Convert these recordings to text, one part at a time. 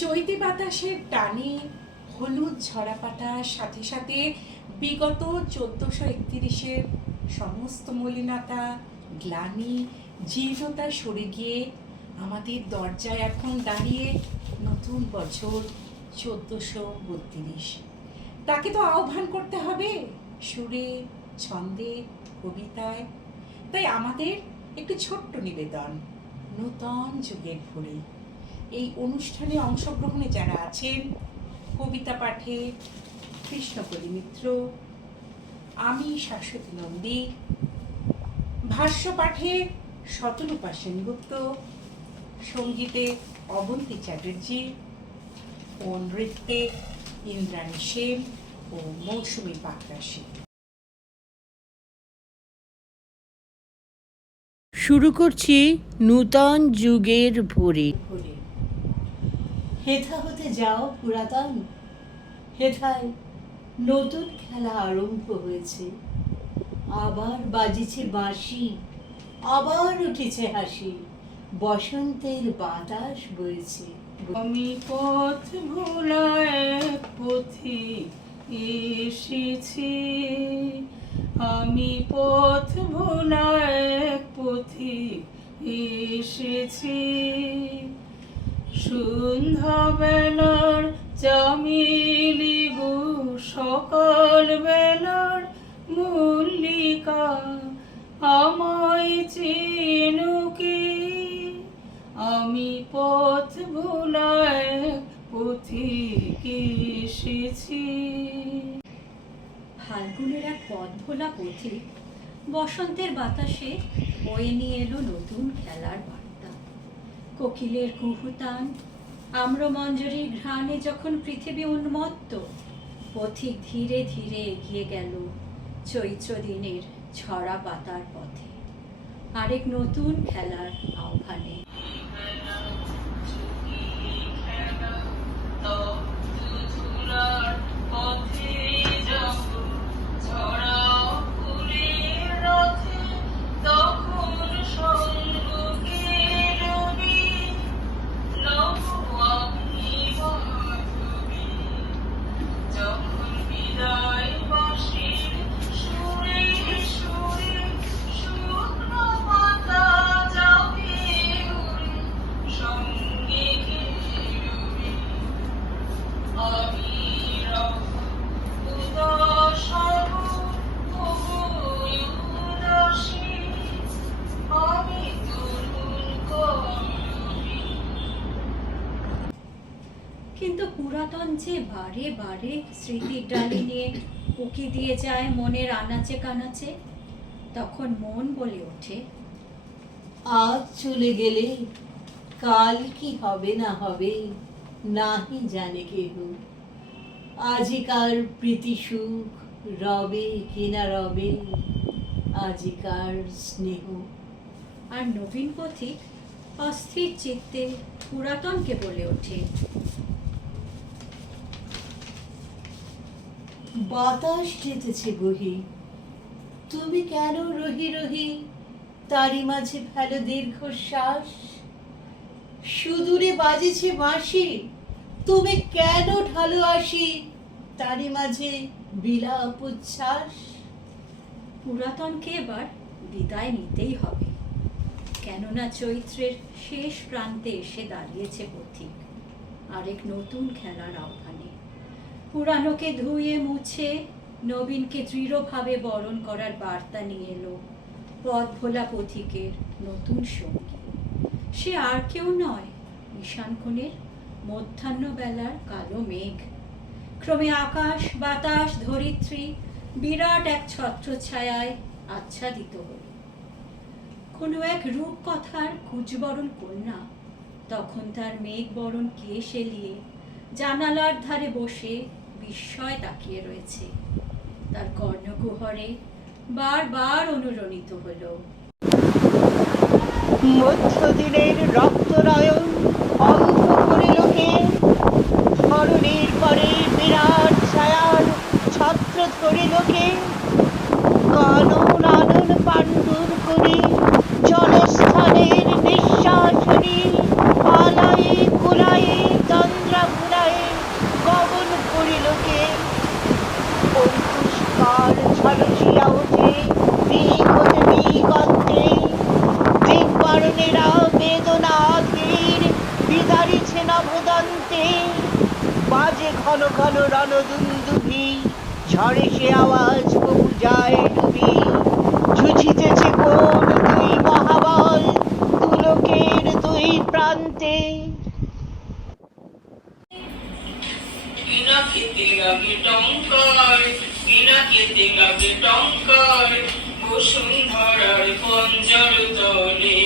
চৈতি বাতাসের টানে হলুদ ঝরা পাতার সাথে সাথে বিগত চোদ্দশো একত্রিশের সমস্ত মলিনতা, গ্লানি, জীর্ণতা সরে গিয়ে আমাদের দরজায় এখন দাঁড়িয়ে নতুন বছর চোদ্দশো বত্রিশ। তাকে তো আহ্বান করতে হবে সুরে, ছন্দে, কবিতায়। তাই আমাদের একটি ছোট্ট নিবেদন, নূতন যুগের ভরে। এই অনুষ্ঠানে অংশগ্রহণে যারা আছেন কবিতা পাঠে কৃষ্ণকলি মিত্র আমি শাশ্বতী নন্দী ভাষ্য পাঠে শতরূপা সেনগুপ্ত সঙ্গীতে অবন্তী চ্যাটার্জি ও নৃত্যে ইন্দ্রাণী সেন ও মৌসুমী পাকরাশি শুরু করছি নূতন যুগের ভোরে। ভোরে। হেথা হতে যাও পুরাতন। হেথায় নতুন খেলা আরম্ভ হয়েছে। আবার বাজিছে বাঁশি, আবার উঠেছে হাসি। বসন্তের বাতাস বইছে। আমি পথ ভোলা এক পথে এসেছি। আমি পথ ভোলা এক পথে এসেছি। সন্ধ্যা বেলার চামিলি গো সকাল বেলার মল্লিকা আমায় চেনুকে আমি পথ ভোলায় পথিকে এসেছি? ফাল্গুনের এক পথ ভোলা পথিক বসন্তের বাতাসে বয়ে নিয়ে এলো নতুন খেলার কোকিলের কুহুতান, আম্রমঞ্জরির ঘ্রাণে যখন পৃথিবী উন্মত্ত, পথিক ধীরে ধীরে এগিয়ে গেল চৈত্র দিনের ছড়া পাতার পথে। আরেক নতুন খেলার আহ্বানে। পুরাতন যে বারে বারে স্মৃতির ডালি নিয়ে উকি দিয়ে যায় মনের আনাচে কানাচে। তখন মন বলে ওঠে, আজ চলে গেলে কাল কি হবে না হবে নাহি জানে কেহ। আজিকার প্রীতি সুখ রবে কিনা রবে, আজিকার স্নেহ। আর নবীন পথিক অস্থির চিত্তে পুরাতনকে বলে ওঠে বাতাস যেতেছে বহি। তুমি কেন রহি রহি? তারই মাঝে ফেলো দীর্ঘশ্বাস। সুদূরে বাজেছে বাঁশি। তুমি কেন ঢালো আসি তারই মাঝে বিলাপ উচ্ছ্বাস। পুরাতনকে এবার বিদায় নিতেই হবে? কেননা চৈত্রের শেষ প্রান্তে এসে দাঁড়িয়েছে পথিক। আরেক নতুন খেলার আহ্বানে। পুরানোকে ধুয়ে মুছে নবীনকে দৃঢ়ভাবে বরণ করার বার্তা নিয়ে এলো পথ ভোলা পথিকের নতুন সঙ্গী। সে আর কেউ নয়, ঈশান কোণের মধ্যাহ্ন বেলার কালো মেঘ। ক্রমে আকাশ, বাতাস, ধরিত্রী বিরাট এক ছত্রছায়ায় আচ্ছাদিত হল। কোনো এক রূপকথার কুচবরণ কন্যা তখন তার মেঘ বরণ কেশ এলিয়ে জানালার ধারে বসে বিস্ময় তাকিয়ে রয়েছে। তার কর্ণকুহরে বারবার অনুরণিত হলো। মধ্যদিনের রক্তরায়ন অন্ধ করিল কে ধরণীর পরে বিরাট ছায়ার ছত্র ধরিল কে কানন আনন পাণ্ডুর করি জলস্থানের নিঃশ্বাসনী রণদুন্দুভি ঝড়ে সে আওয়াজ বহু যায় ডুবি। ঝুঝিতেছে কোন দুই মহাবল দুলোকের দুই প্রান্তে। বসুন্ধরার পঞ্জর তলে।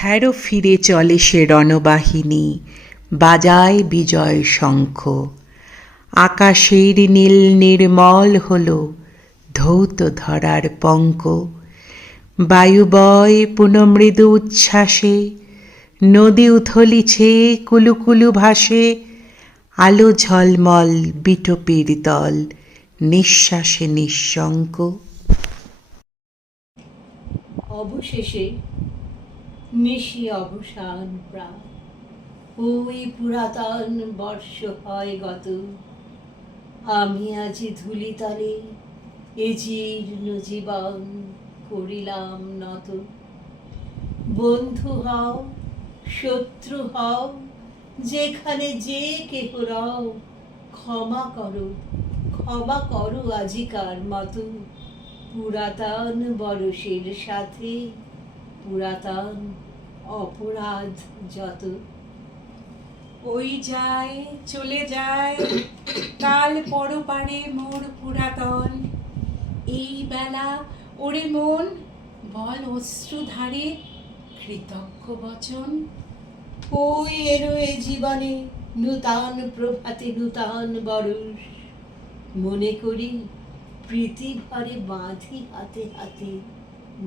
হ্যারো ফিরে চলে সে রণবাহিনী। বাজায় বিজয় শঙ্খ। আকাশের নীল নির্মল হল ধৌত ধরার পঙ্ক। বায়ুবয় পুনমৃদু উচ্ছ্বাসে, নদী উথলিছে কুলুকুলু ভাসে, আলো ঝলমল বিটপির দল, নিঃশ্বাসে নিঃশঙ্ক। অবশেষে নিশি অবসান প্রাণ ওই পুরাতন বর্ষ হয় গত। আমি আজি ধুলিতলে এ জীর্ণ জীবন করিলাম নত। বন্ধু হও, শত্রু হও, যেখানে যে কেহ রও, ক্ষমা করো ক্ষমা করো আজিকার মতো। পুরাতন বরসের সাথে পুরাতন অপরাধ যত। ওই যায়, চলে যায়, কাল পরপারে মোর পুরাতন। এই বেলা ওরে মন, বল অশ্রুধারে কৃতজ্ঞ বচন। ওই এলো এ জীবনে নূতন প্রভাতে নূতন বরস মনে করি প্রীতি ভরে বাঁধি হাতে হাতে।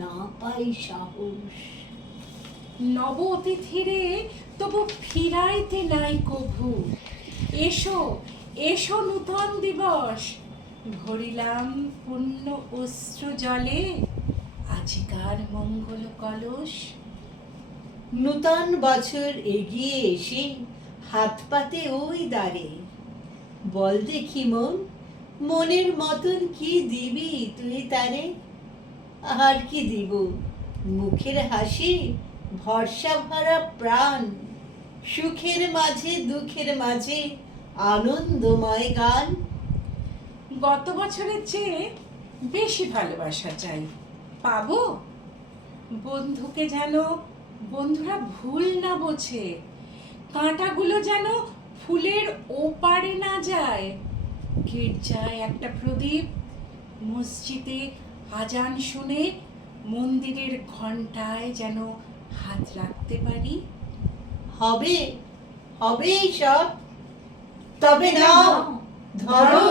না পাই সাহস। নব অতিথিরে তবু ফিরাইতে নাই কভু। এসো এসো নূতন দিবস। ভরিলাম পুণ্য অশ্রু জলে আজিকার মঙ্গল কলস। নূতন বছর এগিয়ে এসে হাত পাতে ওই দাঁড়ে বল দেখি মন মনের মতন কি দিবি তুই তারে? আর কি দিব? মুখের হাসি, ভরসা ভরা প্রাণ। সুখের মাঝে, দুঃখের মাঝে আনন্দময় গান। গত বছরের চেয়ে বেশি ভালোবাসা চাই। পাবো? বন্ধুকে যেন বন্ধুরা ভুল না বোঝে, কাঁটাগুলো যেন ফুলের ওপারে না যায়। গির্জায় একটা প্রদীপ, মসজিদে আজান শুনে মন্দিরের ঘন্টায় যেন হাত রাখতে পারি? হবে হবে সব তবে নাও ধরো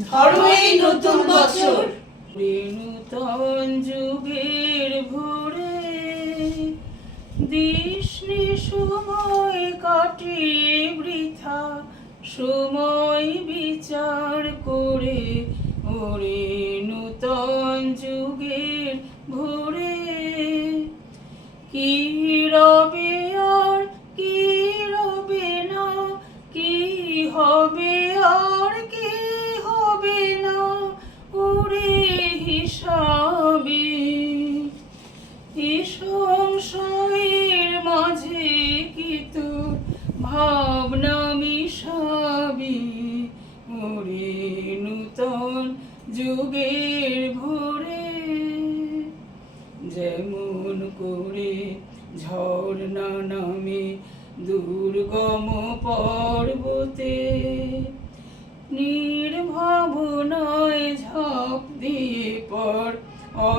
ধরো এই নতুন বছর। নূতন যুগের ভোরে দৃষ্টি সময় কাটিয়ে বৃথা সময় বিচার করে টাটা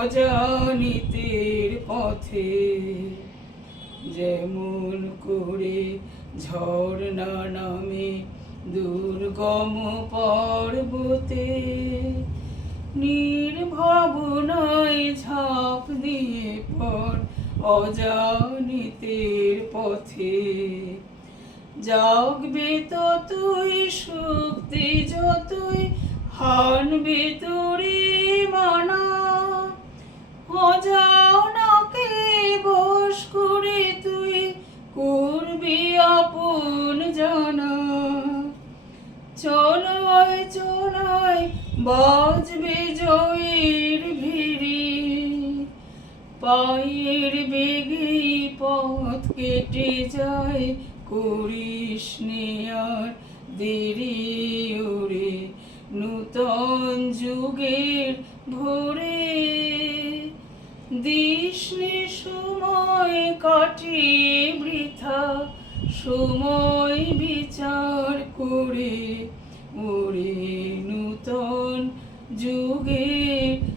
অজানিতের পথে যেমন করে ঝর্ণা নামে দুর্গম পর্বতে নির্ভাবনায় ঝাঁপ দিয়ে পর অজানিতের পথে। জাগবে তুই শক্তি যতই হানবে তোরে মানা। অজানাকে বস করে তুই, করবি আপন জানা। চলয় চলয়, বাজবে জয়ের ভিড়ি। পায়ের বেগে পথ কেটে যায়, করিস আর দেরি ওরে। নূতন যুগের ভোরে দিসনে সময় কাটিয়ে বৃথা সময় বিচার করে ওরে নূতন যুগের